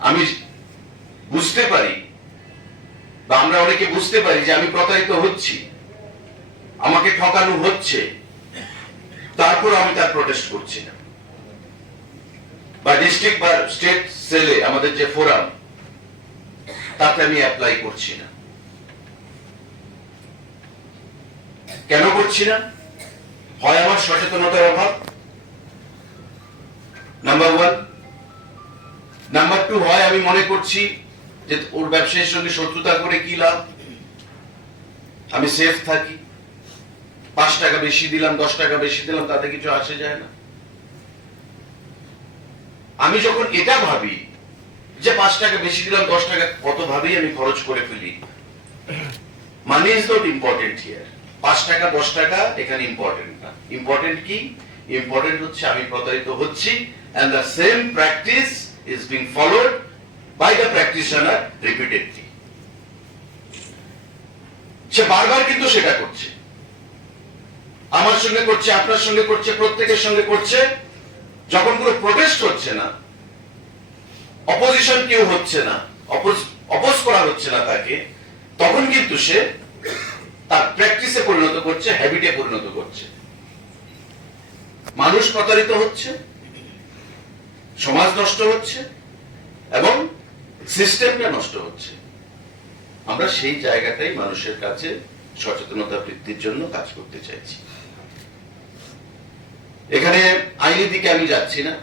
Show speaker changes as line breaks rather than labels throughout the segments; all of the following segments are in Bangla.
আমি বুঝতে পারি, বা আমরা অনেকে বুঝতে পারি যে আমি প্রতারিত হচ্ছি। আমাকে ঠকানো হচ্ছে। তারপর আমি তার প্রোটেস্ট করছি না। বা ডিস্ট্রিক্ট বা স্টেট সেলে আমাদের যে ফোরাম তাতে আমি অ্যাপ্লাই করছি না। কেন করছি না? হয় আমার সচেতনতার অভাব নাম্বার টু হয় আমি মনে করছি যে ওর ব্যবসায়ীর সঙ্গে শত্রুতা করে কি লাভ? আমি সেফ থাকি। পাঁচ টাকা বেশি দিলাম, দশ টাকা বেশি দিলাম, তাতে কিছু আসে যায় না। আমি যখন এটা ভাবি যে পাঁচ টাকা বেশি দিলাম, দশ টাকা, কত ভাবেই আমি খরচ করে ফেলি। Money is not important here পাঁচ টাকা, দশ টাকা এখানে ইম্পর্টেন্ট না। ইম্পর্টেন্ট কি? ইম্পর্টেন্ট হচ্ছে আমি প্রতারিত হচ্ছি, and the same practice is being followed by the practitioner repeatedly. সে বারবার কিন্তু সেটা করছে। আমার সঙ্গে করছে, আপনার সঙ্গে করছে, প্রত্যেকের সঙ্গে করছে, যখন কোনো প্রোটেস্ট হচ্ছে না অপোজিশন কেউ হচ্ছে না অপোজ করা হচ্ছে না তাকে, তখন কিন্তু সে তার প্র্যাকটিসে পরিণত করছে হ্যাবিটে পরিণত করছে। মানুষ প্রতারিত হচ্ছে। সমাজ নষ্ট হচ্ছে এবং সিস্টেমটা নষ্ট হচ্ছে। আমরা সেই জায়গাটাই মানুষের কাছে সচেতনতা বৃদ্ধির জন্য কাজ করতে চাইছি। এখানে আইনি দিকে আমি যাচ্ছি না।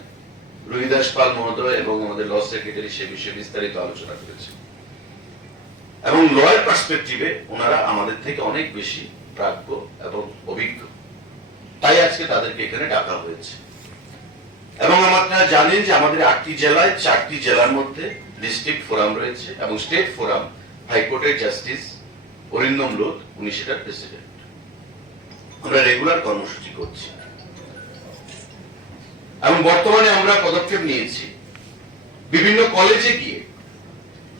রবিদাস পাল মহোদয় এবং আমাদের ল সেক্রেটারি সে বিষয়ে বিস্তারিত আলোচনা করেছে এবং লয়ের পার্সপেক্টিভে ওনারা আমাদের থেকে অনেক বেশি প্রাজ্ঞ এবং অভিজ্ঞ। তাই আজকে তাদেরকে এখানে ডাকা হয়েছে। এবং আপনারা জানেন যে আমাদের আটটি জেলায় চারটি জেলার মধ্যে ডিস্ট্রিক্ট ফোরাম রয়েছে এবং স্টেট ফোরাম হাইকোর্টের জাস্টিস অরিন্দম লোধ, উনি সেটার প্রেসিডেন্ট। আমরা রেগুলার কর্মসূচি করছি। এবং বর্তমানে আমরা পদক্ষেপ নিয়েছি। বিভিন্ন কলেজে গিয়ে,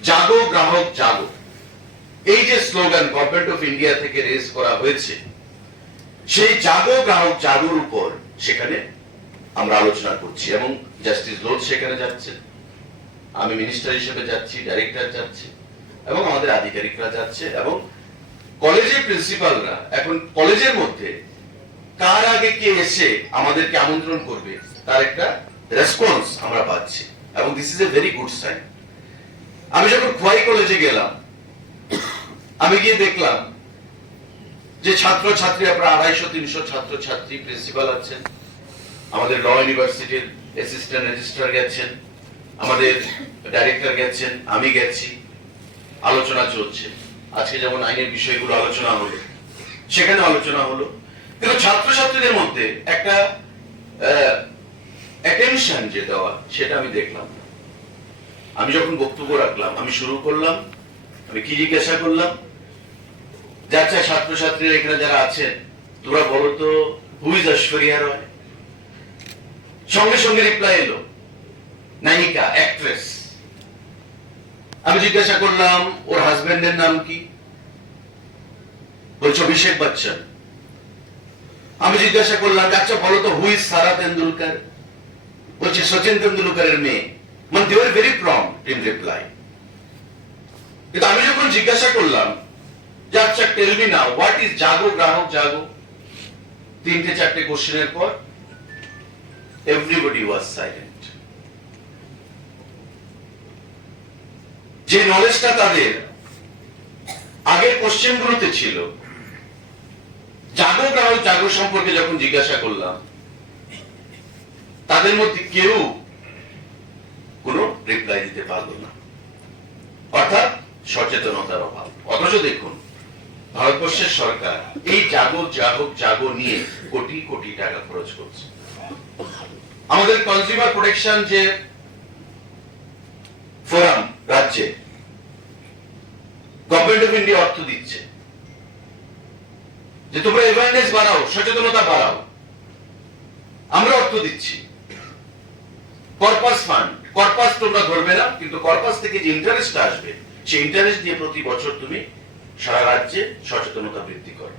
জাগো গ্রাহক জাগো। এই যে স্লোগান গভর্নমেন্ট অফ ইন্ডিয়া থেকে রেজ করা হয়েছে, সেই জাগো গ্রাহক জাগোর উপর সেখানে আমরা আলোচনা করছি এবং জাস্টিস লোধ সেখানে যাচ্ছে। আমি মিনিস্টার হিসেবে যাচ্ছি, ডাইরেক্টর যাচ্ছে এবং আমাদের আধিকারিকরা যাচ্ছে এবং কলেজের প্রিন্সিপালরা এখন কলেজের মধ্যে কার আগে কে এসে আমাদেরকে আমন্ত্রণ করবে, তার একটা রেসপন্স আমরা পাচ্ছি এবং this is a very good sign আমি যখন খোয়াই কলেজে গেলাম, আমি গিয়ে দেখলাম যে ছাত্র ছাত্রীরা প্রায় আড়াইশো, তিনশো ছাত্র ছাত্রী প্রিন্সিপাল আছেন। আমাদের ল ইউনিভার্সিটির অ্যাসিস্ট্যান্ট রেজিস্ট্রার গেছেন, আমাদের ডাইরেক্টর গেছেন, আমি গেছি, আলোচনা চলছে। আজকে যেমন আইনের বিষয়গুলো আলোচনা হলো, সেখানে আলোচনা হলো। কিন্তু ছাত্রছাত্রীদের মধ্যে একটা অ্যাটেনশন যে দেওয়া, সেটা আমি দেখলাম আমি যখন বক্তব্য রাখলাম, আমি শুরু করলাম, আমি কি জিজ্ঞাসা করলাম যে আচ্ছা ছাত্রছাত্রীরা এখানে যারা আছেন, তোমরা বলো তো হু ইজ ঐশ্বরিয়া রয় সঙ্গে সঙ্গে রিপ্লাই এলো। নায়িকা অ্যাক্ট্রেস আমি জিজ্ঞাসা করলাম, ওর হাজবেন্ডের নাম কি? বলছো, অভিষেক বচ্চন। আমি জিজ্ঞাসা করলাম আচ্ছা বলো তো হুইজ সারা তেন্ডুলকার? বলছে, সচিন তেন্ডুলকারের মেয়ে। মানে they are very prompt in reply কিন্তু আমি যখন জিজ্ঞাসা করলাম, যে আচ্ছা টেল মি না হোয়াট ইজ জাগো, গ্রাহক জাগো? তিনটে, চারটে কোশ্চেনের পর এভরিবডি ওয়াজ সাইলেন্ট যে নলেজটা তাদের আগের কোশ্চেনগুলোতে ছিল, জাগো গ্রাহক জাগো সম্পর্কে যখন জিজ্ঞাসা করলাম, তাদের মধ্যে কেউ কোনো রিপ্লাই দিতে পারল না। অর্থাৎ সচেতনতার অভাব। অথচ দেখুন, ভারতবর্ষের সরকার এই জাগো জাগো জাগো নিয়ে কোটি কোটি টাকা খরচ করছে। আমাদের কনজিউমার প্রোটেকশন যে ফোরাম রাজ্যে গভর্নমেন্ট অফ ইন্ডিয়া অর্থ দিচ্ছে। যে তোমরা অ্যাওয়ারনেস বাড়াও, সচেতনতা বাড়াও। আমরা অর্থ দিচ্ছি। কর্পাস ফান্ড কর্পাস তোমরা ধরবে না, কিন্তু কর্পাস থেকে যে ইন্টারেস্ট আসবে, সেই ইন্টারেস্ট দিয়ে প্রতি বছর তুমি সারা রাজ্যে সচেতনতা বৃদ্ধি করো।